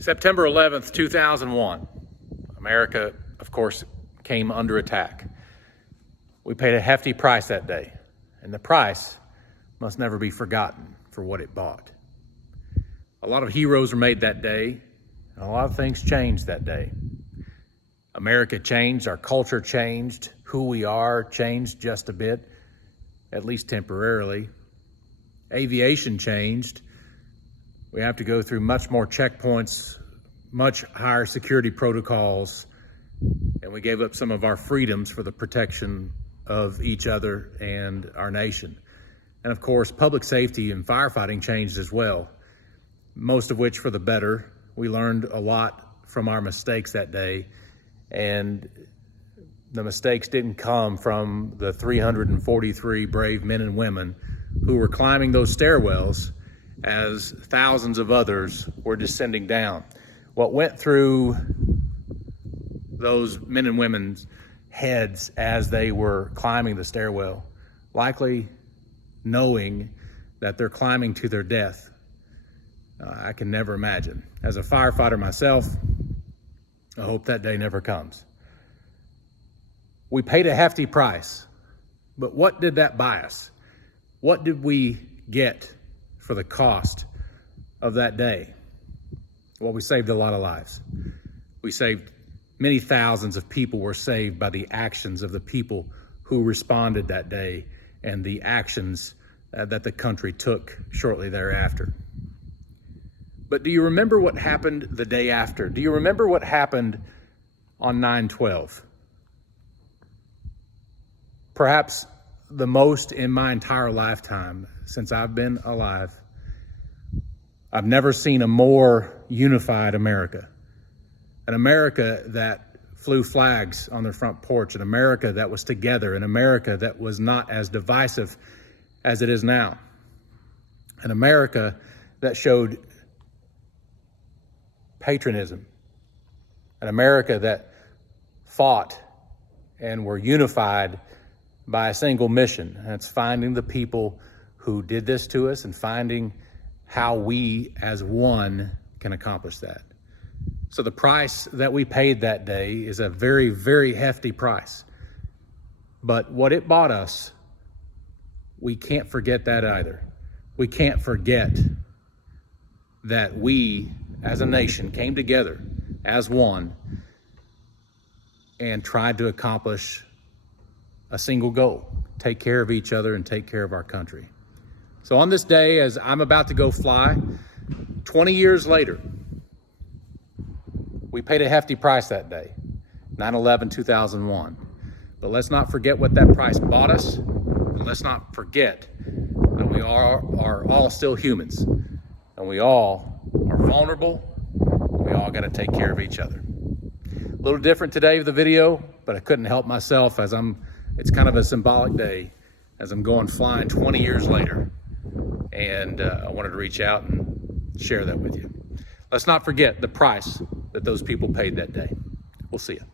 September 11th, 2001, America, of course, came under attack. We paid a hefty price that day, and the price must never be forgotten for what it bought. A lot of heroes were made that day, and a lot of things changed that day. America changed, our culture changed, who we are changed just a bit, at least temporarily. Aviation changed. We have to go through much more checkpoints, much higher security protocols, and we gave up some of our freedoms for the protection of each other and our nation. And of course, public safety and firefighting changed as well, most of which for the better. We learned a lot from our mistakes that day, and the mistakes didn't come from the 343 brave men and women who were climbing those stairwells as thousands of others were descending down. What went through those men and women's heads as they were climbing the stairwell, likely knowing that they're climbing to their death, I can never imagine. As a firefighter myself, I hope that day never comes. We paid a hefty price, but what did that buy us? What did we get for the cost of that day? Well, we saved a lot of lives. We saved many thousands of people were saved by the actions of the people who responded that day and the actions that the country took shortly thereafter. But do you remember what happened the day after? Do you remember what happened on 9/12? Perhaps the most in my entire lifetime since I've been alive. I've never seen a more unified America. An America that flew flags on their front porch, an America that was together, an America that was not as divisive as it is now. An America that showed patriotism. An America that fought and were unified by a single mission. And it's finding the people who did this to us and finding how we as one can accomplish that. So the price that we paid that day is a very, very hefty price. But what it bought us, we can't forget that either. We can't forget that we as a nation came together as one and tried to accomplish a single goal: take care of each other and take care of our country. So on this day, as I'm about to go fly, 20 years later, we paid a hefty price that day, 9/11/2001. But let's not forget what that price bought us, and let's not forget that we are all still humans, and we all are vulnerable. We all got to take care of each other. A little different today with the video, but I couldn't help myself as it's kind of a symbolic day as I'm going flying 20 years later. And I wanted to reach out and share that with you. Let's not forget the price that those people paid that day. We'll see you.